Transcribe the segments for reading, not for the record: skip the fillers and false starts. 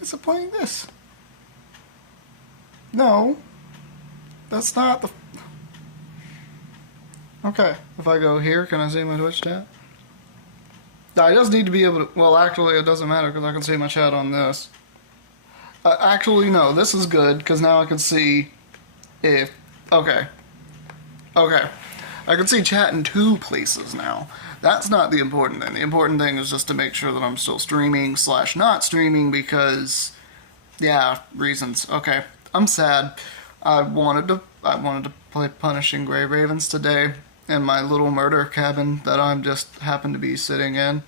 is it playing this? No, that's not the... Okay, if I go here, can I see my Twitch chat? I just need to be able to... Well, actually, it doesn't matter because I can see my chat on this. Actually, no, this is good because now I can see if... Okay. Okay. I can see chat in 2 places now. That's not the important thing. The important thing is just to make sure that I'm still streaming / not streaming because... Yeah, reasons. Okay. I'm sad. I wanted to play Punishing Grey Ravens today in my little murder cabin that I'm just happen to be sitting in.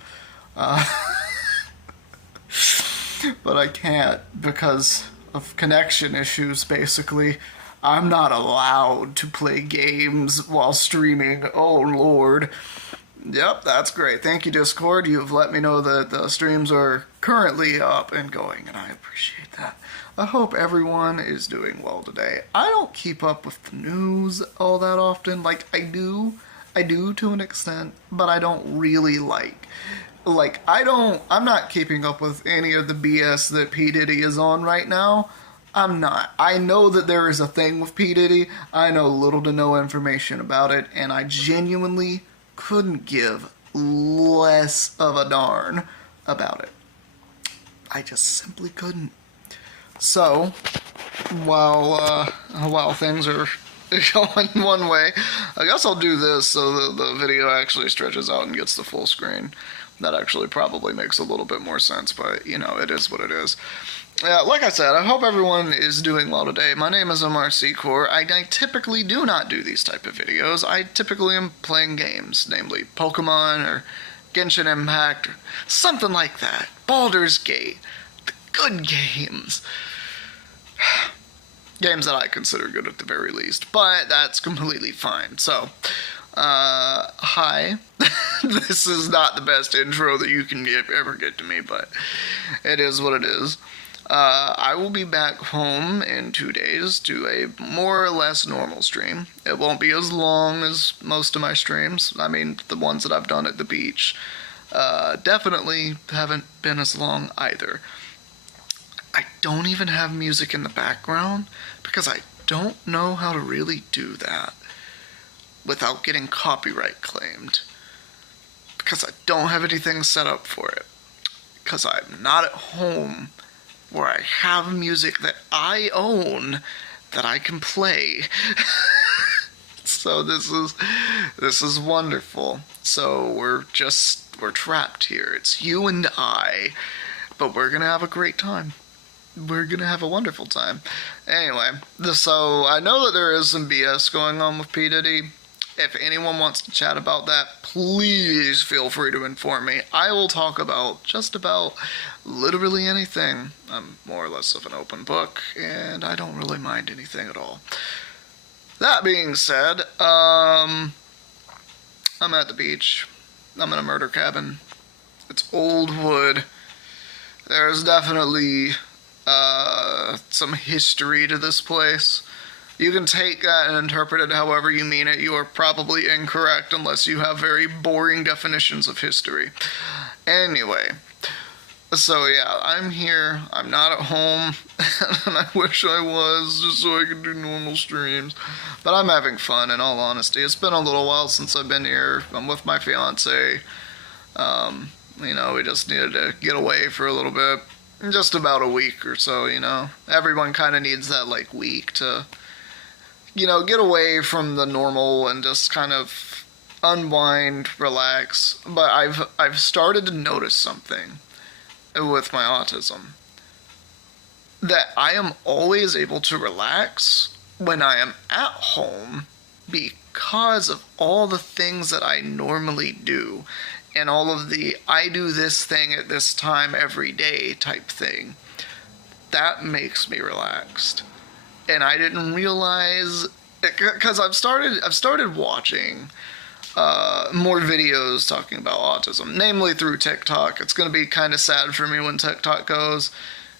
But I can't because of connection issues, basically. I'm not allowed to play games while streaming. Oh, Lord. Yep, that's great. Thank you, Discord. You've let me know that the streams are currently up and going, and I appreciate that. I hope everyone is doing well today. I don't keep up with the news all that often. Like, I do to an extent, but I don't really I'm not keeping up with any of the BS that P. Diddy is on right now. I'm not. I know that there is a thing with P. Diddy. I know little to no information about it, and I genuinely couldn't give less of a darn about it. I just simply couldn't. So, while things are going one way, I guess I'll do this so that the video actually stretches out and gets the full screen. That actually probably makes a little bit more sense, but, you know, it is what it is. Like I said, I hope everyone is doing well today. My name is MRC Core. I typically do not do these type of videos. I typically am playing games, namely Pokemon or Genshin Impact or something like that. Baldur's Gate. The good games. Games that I consider good at the very least, but that's completely fine. So, hi. This is not the best intro that you can ever get to me, but it is what it is. I will be back home in 2 days to a more or less normal stream. It won't be as long as most of my streams. I mean, the ones that I've done at the beach definitely haven't been as long either. I don't even have music in the background because I don't know how to really do that without getting copyright claimed. Because I don't have anything set up for it. Because I'm not at home where I have music that I own that I can play. So this is wonderful. So we're trapped here. It's you and I, but we're gonna have a great time. We're gonna have a wonderful time. Anyway, so I know that there is some BS going on with P. Diddy. If anyone wants to chat about that, please feel free to inform me. I will talk about just about literally anything. I'm more or less of an open book, and I don't really mind anything at all. That being said, I'm at the beach. I'm in a murder cabin. It's old wood. There's definitely some history to this place. You can take that and interpret it however you mean it. You are probably incorrect unless you have very boring definitions of history. Anyway, so yeah, I'm here. I'm not at home, and I wish I was, just so I could do normal streams. But I'm having fun, in all honesty. It's been a little while since I've been here. I'm with my fiance. You know, we just needed to get away for a little bit. Just about a week or so, you know. Everyone kind of needs that, like, week to, you know, get away from the normal and just kind of unwind, relax. But I've started to notice something with my autism. That I am always able to relax when I am at home because of all the things that I normally do. And all of the, I do this thing at this time every day type thing. That makes me relaxed. And I didn't realize, because I've started watching more videos talking about autism, namely through TikTok. It's going to be kind of sad for me when TikTok goes,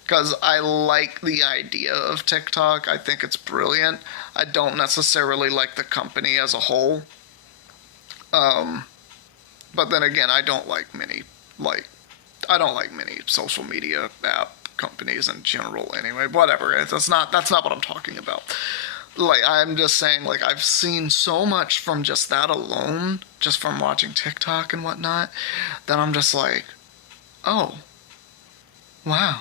because I like the idea of TikTok. I think it's brilliant. I don't necessarily like the company as a whole. But then again, I don't like many social media app companies in general anyway. Whatever. That's not what I'm talking about. Like, I'm just saying, like, I've seen so much from just that alone, just from watching TikTok and whatnot, that I'm just like, oh, wow.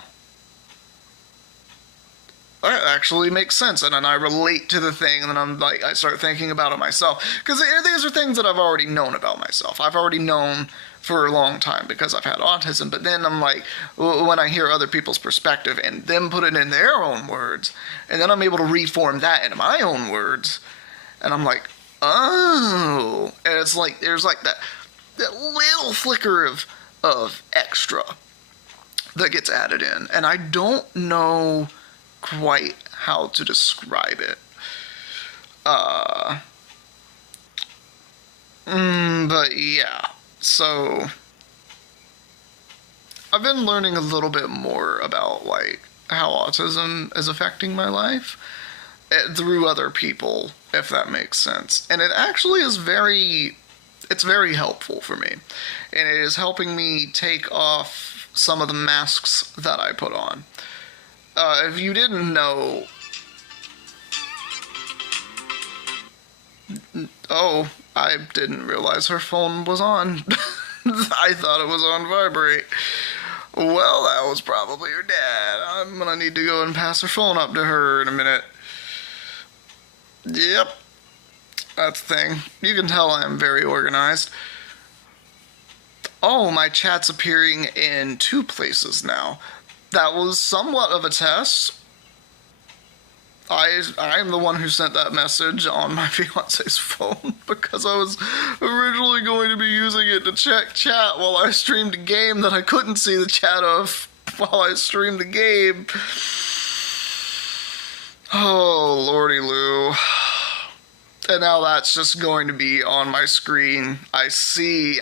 That actually makes sense, and then I relate to the thing, and then I'm like, I start thinking about it myself, because these are things that I've already known about myself. I've already known for a long time because I've had autism, but then I'm like, when I hear other people's perspective and them put it in their own words, and then I'm able to reform that into my own words, and I'm like, oh, and it's like, there's like that little flicker of extra that gets added in, and I don't know quite how to describe it. But yeah, so I've been learning a little bit more about like how autism is affecting my life through other people, if that makes sense. And it actually is it's very helpful for me. And it is helping me take off some of the masks that I put on. If you didn't know... Oh, I didn't realize her phone was on. I thought it was on vibrate. Well, that was probably her dad. I'm gonna need to go and pass her phone up to her in a minute. Yep. That's the thing. You can tell I'm very organized. Oh, my chat's appearing in 2 places now. That was somewhat of a test. I'm the one who sent that message on my fiance's phone because I was originally going to be using it to check chat while I streamed a game that I couldn't see the chat of while I streamed the game. Oh, lordy Lou. And now that's just going to be on my screen. I see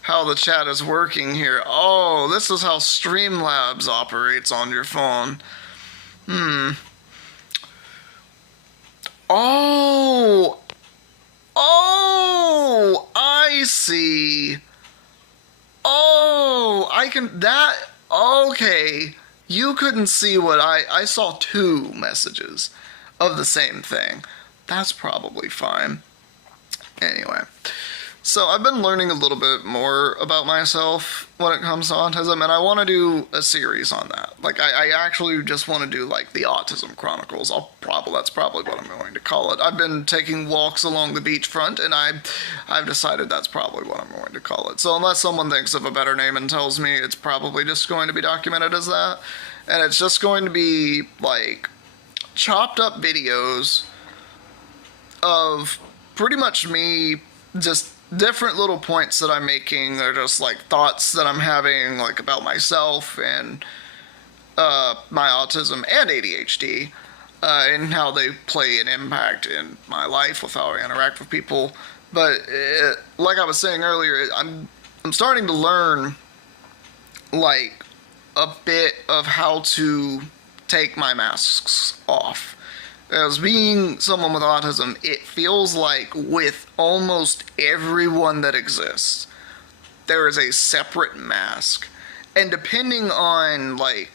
how the chat is working here. Oh, this is how Streamlabs operates on your phone. Oh, I see. Oh, I can, okay. You couldn't see what I saw 2 messages of the same thing. That's probably fine. Anyway. So I've been learning a little bit more about myself when it comes to autism, and I want to do a series on that. Like, I actually just want to do, like, the Autism Chronicles. That's probably what I'm going to call it. I've been taking walks along the beachfront, and I've decided that's probably what I'm going to call it. So unless someone thinks of a better name and tells me, it's probably just going to be documented as that. And it's just going to be, like, chopped up videos of pretty much me just different little points that I'm making. They're just like thoughts that I'm having, like about myself and my autism and ADHD, and how they play an impact in my life with how I interact with people. But like I was saying earlier, I'm starting to learn like a bit of how to take my masks off. As being someone with autism, it feels like with almost everyone that exists, there is a separate mask. And depending on, like,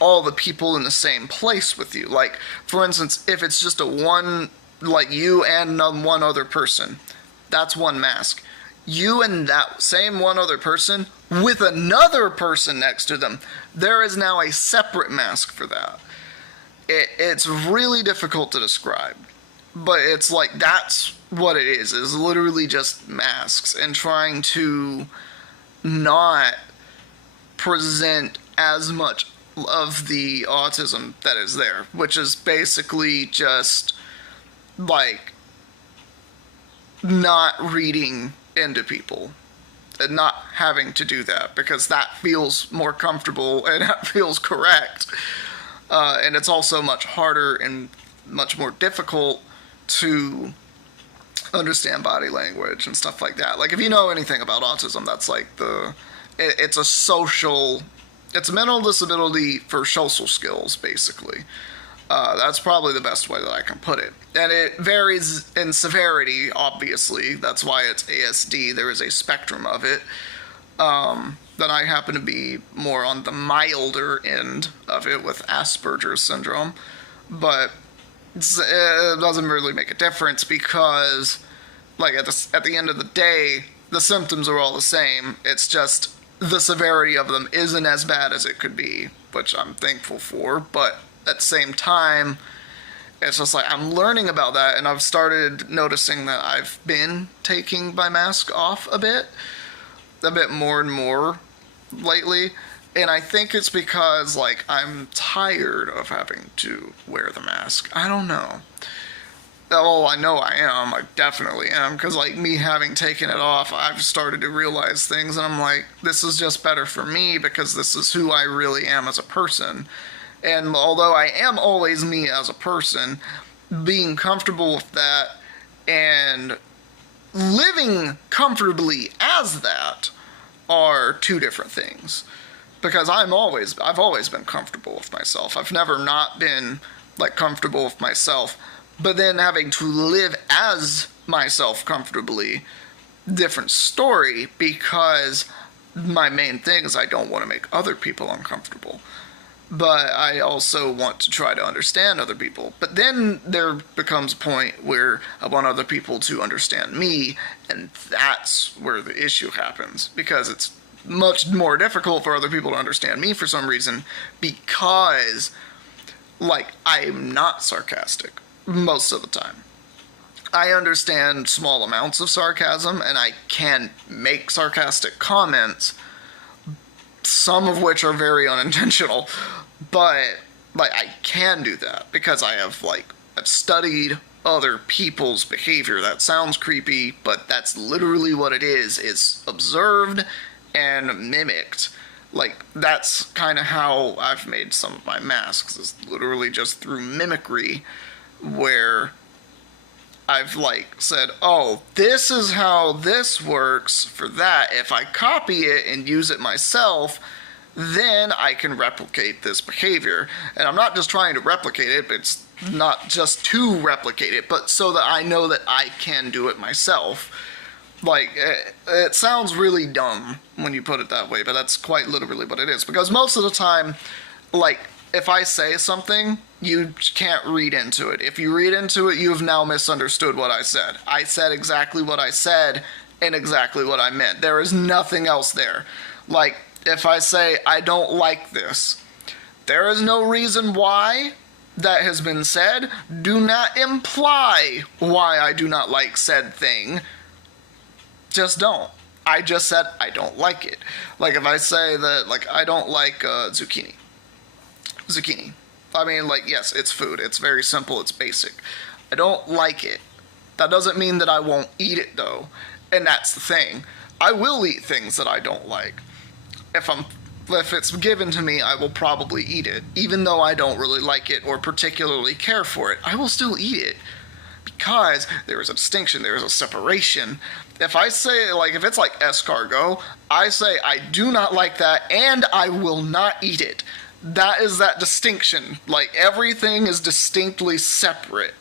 all the people in the same place with you, like, for instance, if it's just like, you and one other person, that's one mask. You and that same one other person with another person next to them, there is now a separate mask for that. It's really difficult to describe, but it's like that's what it is literally just masks and trying to not present as much of the autism that is there, which is basically just like not reading into people and not having to do that because that feels more comfortable and that feels correct. And it's also much harder and much more difficult to understand body language and stuff like that. Like, if you know anything about autism, that's like it's a mental disability for social skills, basically. That's probably the best way that I can put it. And it varies in severity, obviously. That's why it's ASD. There is a spectrum of it. that I happen to be more on the milder end of it with Asperger's syndrome. But it doesn't really make a difference because, like, at the end of the day, the symptoms are all the same. It's just the severity of them isn't as bad as it could be, which I'm thankful for. But at the same time, it's just like I'm learning about that, and I've started noticing that I've been taking my mask off a bit more and more lately. And I think it's because, like, I'm tired of having to wear the mask. I don't know. Oh, I know I am. I definitely am. Because, like, me having taken it off, I've started to realize things. And I'm like, this is just better for me because this is who I really am as a person. And although I am always me as a person, being comfortable with that and living comfortably as that are two different things. Because I've always been comfortable with myself. I've never not been, like, comfortable with myself. But then having to live as myself comfortably, different story, because my main thing is I don't want to make other people uncomfortable. But I also want to try to understand other people. But then there becomes a point where I want other people to understand me, and that's where the issue happens. Because it's much more difficult for other people to understand me for some reason, because, like, I'm not sarcastic most of the time. I understand small amounts of sarcasm, and I can make sarcastic comments, some of which are very unintentional, but, like, I can do that because I've studied other people's behavior. That sounds creepy, but that's literally what it is. It's observed and mimicked. Like, that's kind of how I've made some of my masks, is literally just through mimicry, where I've, like, said, oh, this is how this works for that. If I copy it and use it myself, then I can replicate this behavior. And I'm not just trying to replicate it, but it's not just to replicate it, but so that I know that I can do it myself. Like, it sounds really dumb when you put it that way, but that's quite literally what it is. Because most of the time, like, if I say something, you can't read into it. If you read into it, you've now misunderstood what I said. I said exactly what I said and exactly what I meant. There is nothing else there. Like, if I say, I don't like this, there is no reason why that has been said. Do not imply why I do not like said thing. Just don't. I just said I don't like it. Like, if I say that, like, I don't like zucchini. I mean, like, yes, it's food. It's very simple. It's basic. I don't like it. That doesn't mean that I won't eat it, though. And that's the thing. I will eat things that I don't like. If it's given to me, I will probably eat it. Even though I don't really like it or particularly care for it, I will still eat it. Because there is a distinction, there is a separation. If I say, like, if it's like escargot, I say I do not like that and I will not eat it. That is that distinction. Like, everything is distinctly separate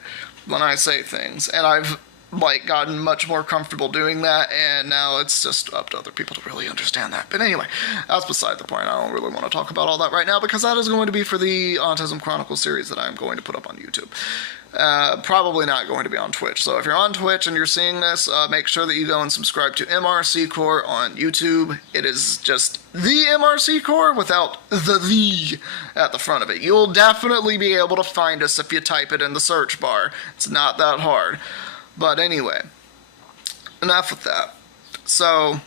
when I say things. And I've, like, gotten much more comfortable doing that, and now it's just up to other people to really understand that. But anyway, that's beside the point. I don't really want to talk about all that right now, because that is going to be for the Autism Chronicles series that I'm going to put up on YouTube. Probably not going to be on Twitch. So if you're on Twitch and you're seeing this, make sure that you go and subscribe to MRC Core on YouTube. It is just the MRC Core without the at the front of it. You'll definitely be able to find us if you type it in the search bar. It's not that hard. But anyway, enough with that. So,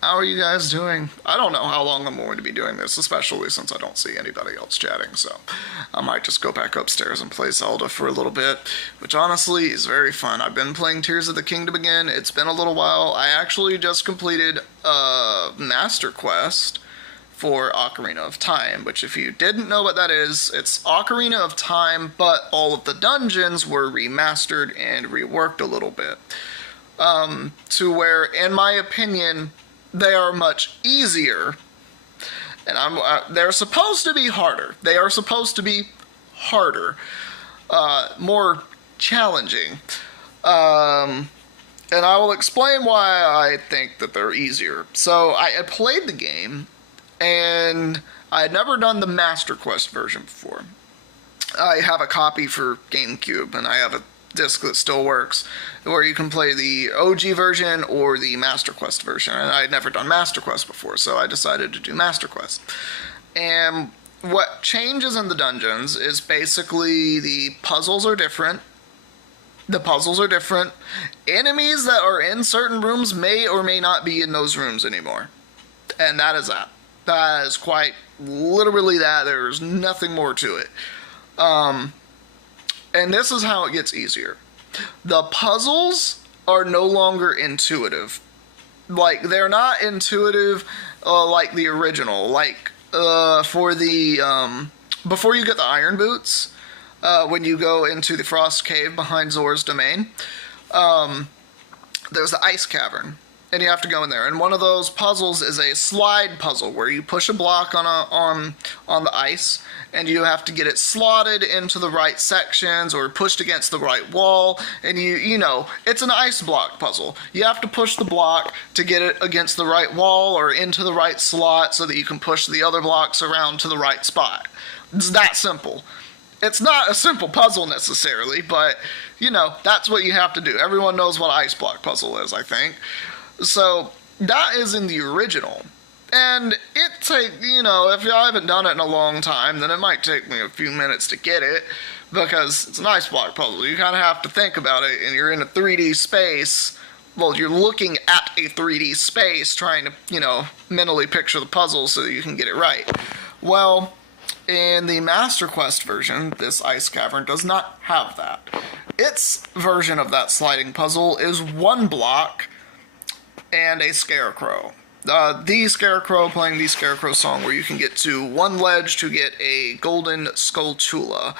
how are you guys doing? I don't know how long I'm going to be doing this, especially since I don't see anybody else chatting, so I might just go back upstairs and play Zelda for a little bit, which honestly is very fun. I've been playing Tears of the Kingdom again. It's been a little while. I actually just completed a Master Quest for Ocarina of Time, which, if you didn't know what that is, it's Ocarina of Time, but all of the dungeons were remastered and reworked a little bit. To where, in my opinion, they are much easier, and they're supposed to be harder. They are supposed to be harder, more challenging. And I will explain why I think that they're easier. So I had played the game, and I had never done the Master Quest version before. I have a copy for GameCube, and I have a disc that still works, where you can play the OG version or the Master Quest version. And I had never done Master Quest before, so I decided to do Master Quest. And what changes in the dungeons is basically the puzzles are different. Enemies that are in certain rooms may or may not be in those rooms anymore. And that is that. That is quite literally that. There's nothing more to it. And this is how it gets easier. The puzzles are no longer intuitive. Like, they're not intuitive like the original. Like, for the, before you get the iron boots, when you go into the Frost Cave behind Zora's Domain, there's the Ice Cavern, and you have to go in there. And one of those puzzles is a slide puzzle where you push a block on the ice, and you have to get it slotted into the right sections or pushed against the right wall. And you know, it's an ice block puzzle. You have to push the block to get it against the right wall or into the right slot so that you can push the other blocks around to the right spot. It's that simple. It's not a simple puzzle necessarily, but, you know, that's what you have to do. Everyone knows what ice block puzzle is, I think. So, that is in the original. And if I haven't done it in a long time, then it might take me a few minutes to get it, because it's an ice block puzzle. You kind of have to think about it, and you're in a 3D space. Well, you're looking at a 3D space, trying to, mentally picture the puzzle so that you can get it right. Well, in the Master Quest version, this Ice Cavern does not have that. Its version of that sliding puzzle is one block and a scarecrow. The Scarecrow playing the Scarecrow song, where you can get to one ledge to get a golden Skulltula,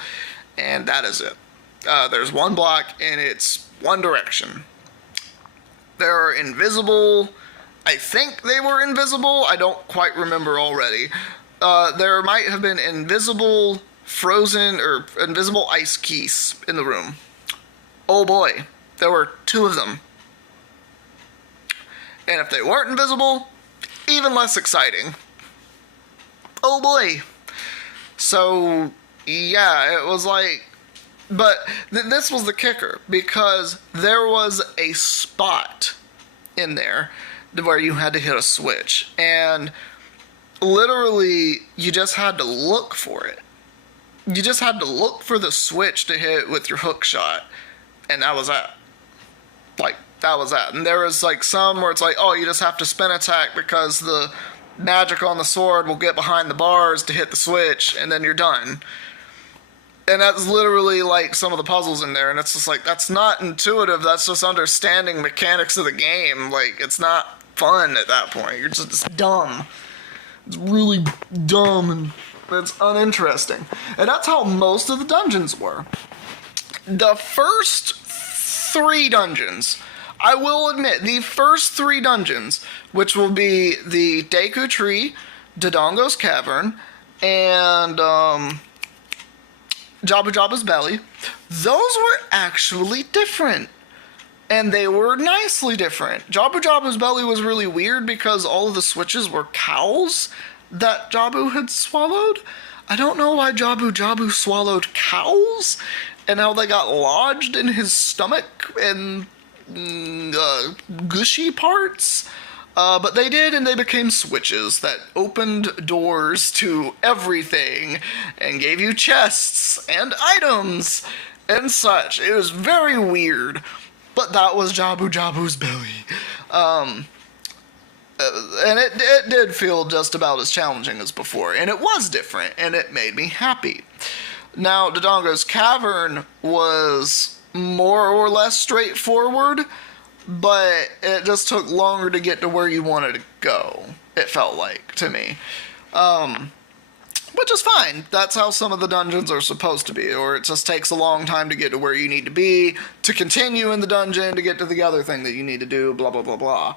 and that is it. There's one block, and it's one direction. They're invisible. I think they were invisible. I don't quite remember already. There might have been invisible frozen or invisible ice keys in the room. Oh boy, there were 2 of them. And if they weren't invisible, even less exciting. Oh boy. So, yeah, it was like... But this was the kicker, because there was a spot in there where you had to hit a switch. And literally, you just had to look for it. You just had to look for the switch to hit with your hook shot. And that was that. That was that. And there was some where it's oh, you just have to spin attack because the magic on the sword will get behind the bars to hit the switch, and then you're done. And that's literally some of the puzzles in there, and it's just that's not intuitive, that's just understanding mechanics of the game. It's not fun at that point. You're just dumb. It's really dumb, and it's uninteresting. And that's how most of the dungeons were. The first 3 dungeons, I will admit, the first 3 dungeons, which will be the Deku Tree, Dodongo's Cavern, and Jabu Jabu's Belly, those were actually different. And they were nicely different. Jabu Jabu's Belly was really weird because all of the switches were cows that Jabu had swallowed. I don't know why Jabu Jabu swallowed cows and how they got lodged in his stomach and gushy parts. But they did, and they became switches that opened doors to everything and gave you chests and items and such. It was very weird, but that was Jabu Jabu's Belly. And it did feel just about as challenging as before, and it was different, and it made me happy. Now, Dodongo's Cavern was more or less straightforward, but it just took longer to get to where you wanted to go, it felt like, to me. Which is fine. That's how some of the dungeons are supposed to be, or it just takes a long time to get to where you need to be, to continue in the dungeon, to get to the other thing that you need to do, blah, blah, blah, blah.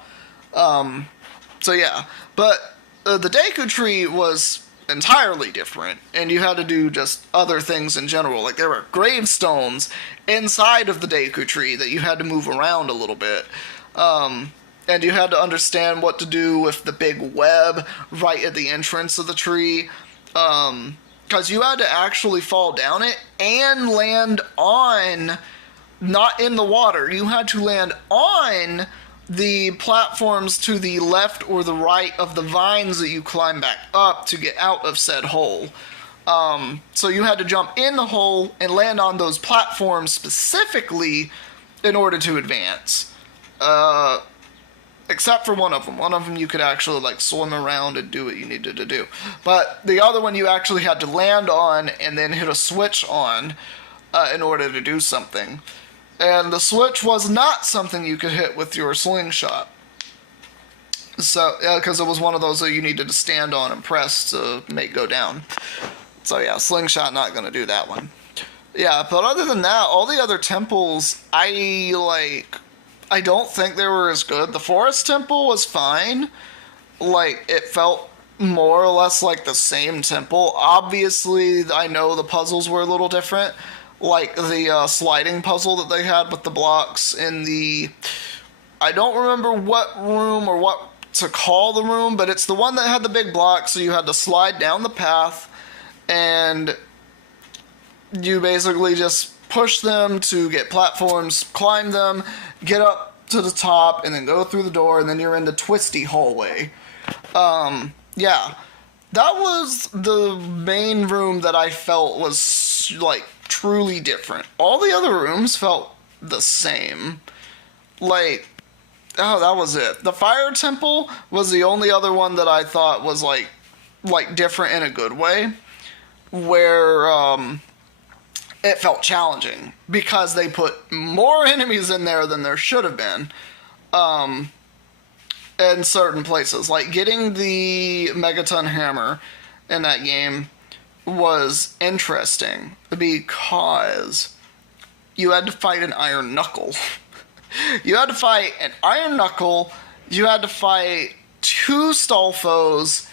So yeah. But the Deku Tree was entirely different, and you had to do just other things in general. Like there were gravestones inside of the Deku Tree that you had to move around a little bit. And you had to understand what to do with the big web right at the entrance of the tree. Because you had to actually fall down it and land on, not in the water, you had to land on the platforms to the left or the right of the vines that you climb back up to get out of said hole. So you had to jump in the hole and land on those platforms specifically in order to advance. Except for one of them. One of them you could actually like swim around and do what you needed to do. But the other one you actually had to land on and then hit a switch on in order to do something. And the switch was not something you could hit with your slingshot. So, because it was one of those that you needed to stand on and press to make go down. So yeah, slingshot not gonna do that one. Yeah, but other than that, all the other temples, I don't think they were as good. The Forest Temple was fine. Like, it felt more or less like the same temple. Obviously, I know the puzzles were a little different. Like the sliding puzzle that they had with the blocks in the... I don't remember what room or what to call the room, but it's the one that had the big blocks, so you had to slide down the path, and you basically just push them to get platforms, climb them, get up to the top, and then go through the door, and then you're in the twisty hallway. Yeah. That was the main room that I felt was, like, truly different. All the other rooms felt the same. Like, oh, that was it. The Fire Temple was the only other one that I thought was, like different in a good way. Where, it felt challenging. Because they put more enemies in there than there should have been. In certain places. Like, getting the Megaton Hammer in that game was interesting because you had to fight an Iron Knuckle. You had to fight an Iron Knuckle, you had to fight 2 Stalfos,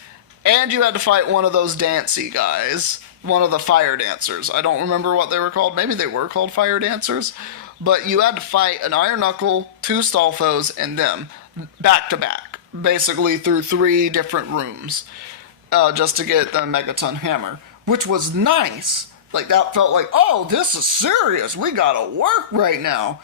and you had to fight one of those dancey guys. One of the fire dancers. I don't remember what they were called. Maybe they were called fire dancers. But you had to fight an Iron Knuckle, 2 Stalfos, and them. Back to back. Basically through 3 different rooms. Just to get the Megaton Hammer. Which was nice. Like, that felt like, oh, this is serious. We gotta work right now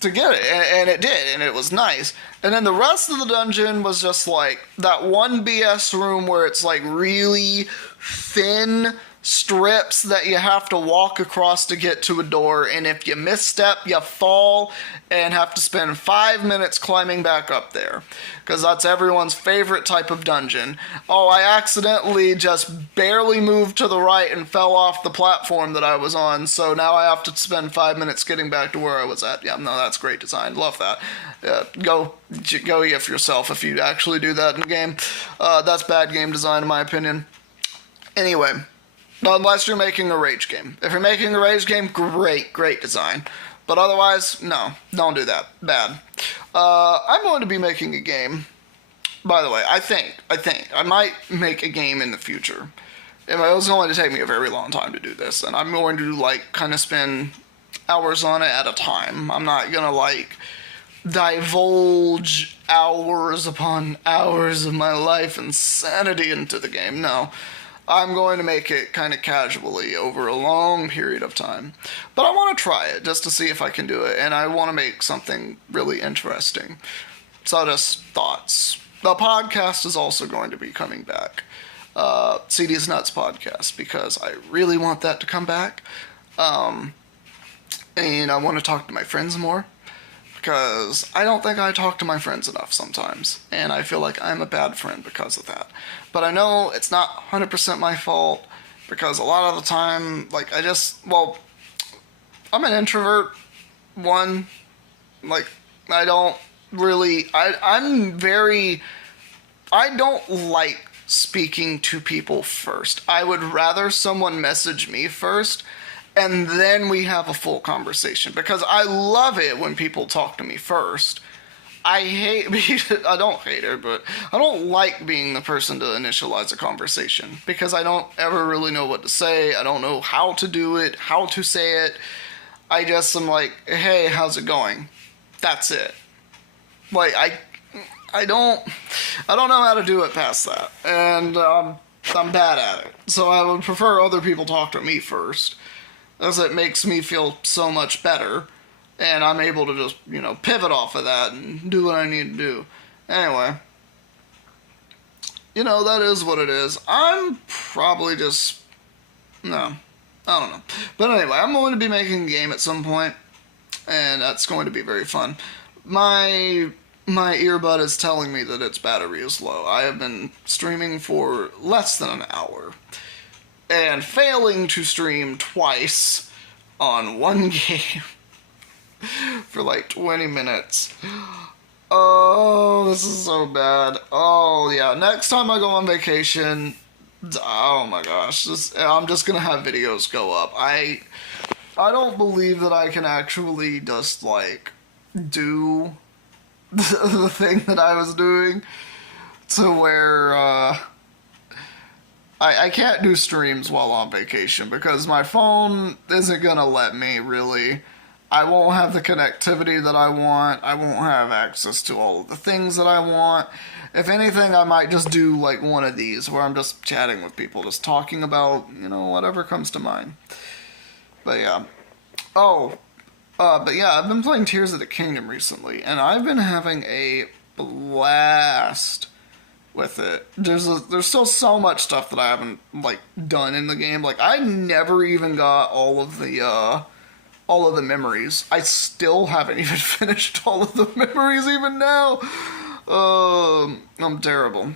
to get it. And it did. And it was nice. And then the rest of the dungeon was just like that one BS room where it's like really thin strips that you have to walk across to get to a door, and if you misstep, you fall and have to spend 5 minutes climbing back up there, because that's everyone's favorite type of dungeon. Oh, I accidentally just barely moved to the right and fell off the platform that I was on, so now I have to spend 5 minutes getting back to where I was at. Yeah, no, that's great design. Love that. Go if yourself if you actually do that in a game. That's bad game design in my opinion. Anyway, unless you're making a rage game. If you're making a rage game, great design. But otherwise, no, don't do that. Bad. I'm going to be making a game. By the way, I think I might make a game in the future. It was going to take me a very long time to do this, and I'm going to kind of spend hours on it at a time. I'm not gonna divulge hours upon hours of my life and sanity into the game. No. I'm going to make it kind of casually over a long period of time. But I want to try it just to see if I can do it, and I want to make something really interesting. So just thoughts. The podcast is also going to be coming back. CD's Nuts podcast, because I really want that to come back. And I want to talk to my friends more, because I don't think I talk to my friends enough sometimes, and I feel like I'm a bad friend because of that. But I know it's not 100% my fault, because a lot of the time, I'm an introvert, I don't like speaking to people first. I would rather someone message me first, and then we have a full conversation, because I love it when people talk to me first. I don't hate her, but I don't like being the person to initialize a conversation because I don't ever really know what to say. I don't know how to do it, how to say it. I just am like, hey, how's it going? That's it. Like, I don't know how to do it past that. And, I'm bad at it. So I would prefer other people talk to me first, as it makes me feel so much better. And I'm able to just, pivot off of that and do what I need to do. Anyway. That is what it is. I'm probably just... No. I don't know. But anyway, I'm going to be making a game at some point. And that's going to be very fun. My earbud is telling me that its battery is low. I have been streaming for less than an hour. And failing to stream twice on one game. For like 20 minutes. Oh, this is so bad. Oh, yeah. Next time I go on vacation, oh my gosh, I'm just gonna have videos go up. I don't believe that I can actually just, like, do the thing that I was doing to where, I can't do streams while on vacation because my phone isn't gonna let me, really. I won't have the connectivity that I want. I won't have access to all of the things that I want. If anything, I might just do like one of these where I'm just chatting with people, just talking about, whatever comes to mind. But yeah. But yeah, I've been playing Tears of the Kingdom recently, and I've been having a blast with it. There's still so much stuff that I haven't, like, done in the game. Like, I never even got all of the memories. I still haven't even finished all of the memories even now. I'm terrible.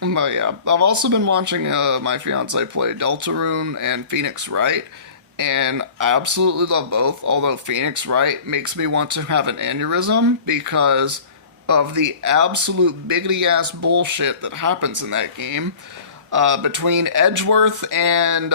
But yeah, I've also been watching my fiance play Deltarune and Phoenix Wright, and I absolutely love both, although Phoenix Wright makes me want to have an aneurysm because of the absolute biggity-ass bullshit that happens in that game between Edgeworth and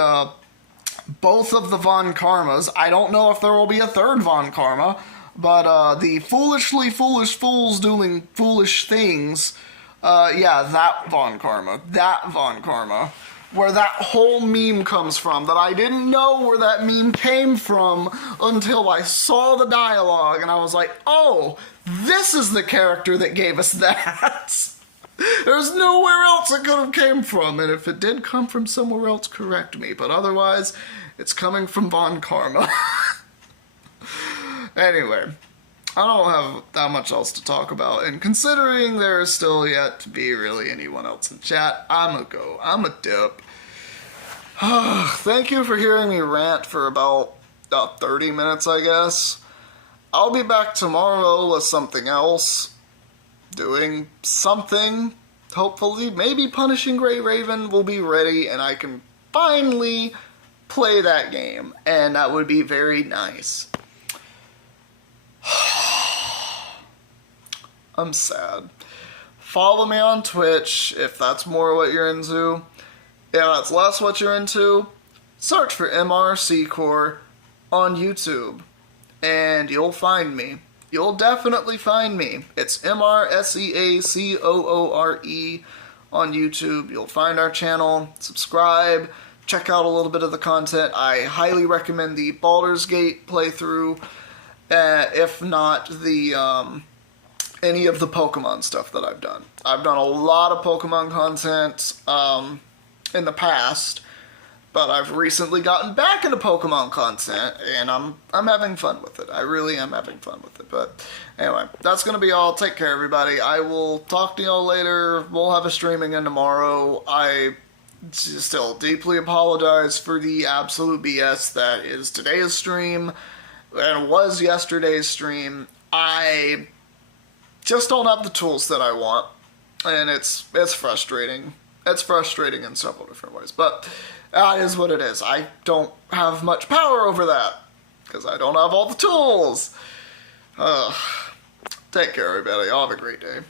both of the Von Karmas. I don't know if there will be a third Von Karma, but the foolishly foolish fools doing foolish things, that Von Karma, where that whole meme comes from, that I didn't know where that meme came from until I saw the dialogue, and I was like, oh, this is the character that gave us that. There's nowhere else it could have came from, and if it did come from somewhere else, correct me, but otherwise, it's coming from Von Karma. Anyway, I don't have that much else to talk about, and considering there is still yet to be really anyone else in chat, I'm a dip. Thank you for hearing me rant for about 30 minutes, I guess. I'll be back tomorrow with something else. Doing something, hopefully. Maybe Punishing Grey Raven will be ready and I can finally play that game, and that would be very nice. I'm sad. Follow me on Twitch if that's more what you're into. If that's less what you're into, search for MRC Core on YouTube and you'll find me. You'll definitely find me. It's MRSEACOORE on YouTube. You'll find our channel. Subscribe. Check out a little bit of the content. I highly recommend the Baldur's Gate playthrough. If not the any of the Pokemon stuff that I've done. I've done a lot of Pokemon content in the past, but I've recently gotten back into Pokemon content, and I'm having fun with it. I really am having fun with it. But anyway, that's going to be all. Take care, everybody. I will talk to y'all later. We'll have a stream again tomorrow. I still deeply apologize for the absolute BS that is today's stream and was yesterday's stream. I just don't have the tools that I want, and it's frustrating. It's frustrating in several different ways, but that is what it is. I don't have much power over that, because I don't have all the tools. Take care, everybody. Y'all have a great day.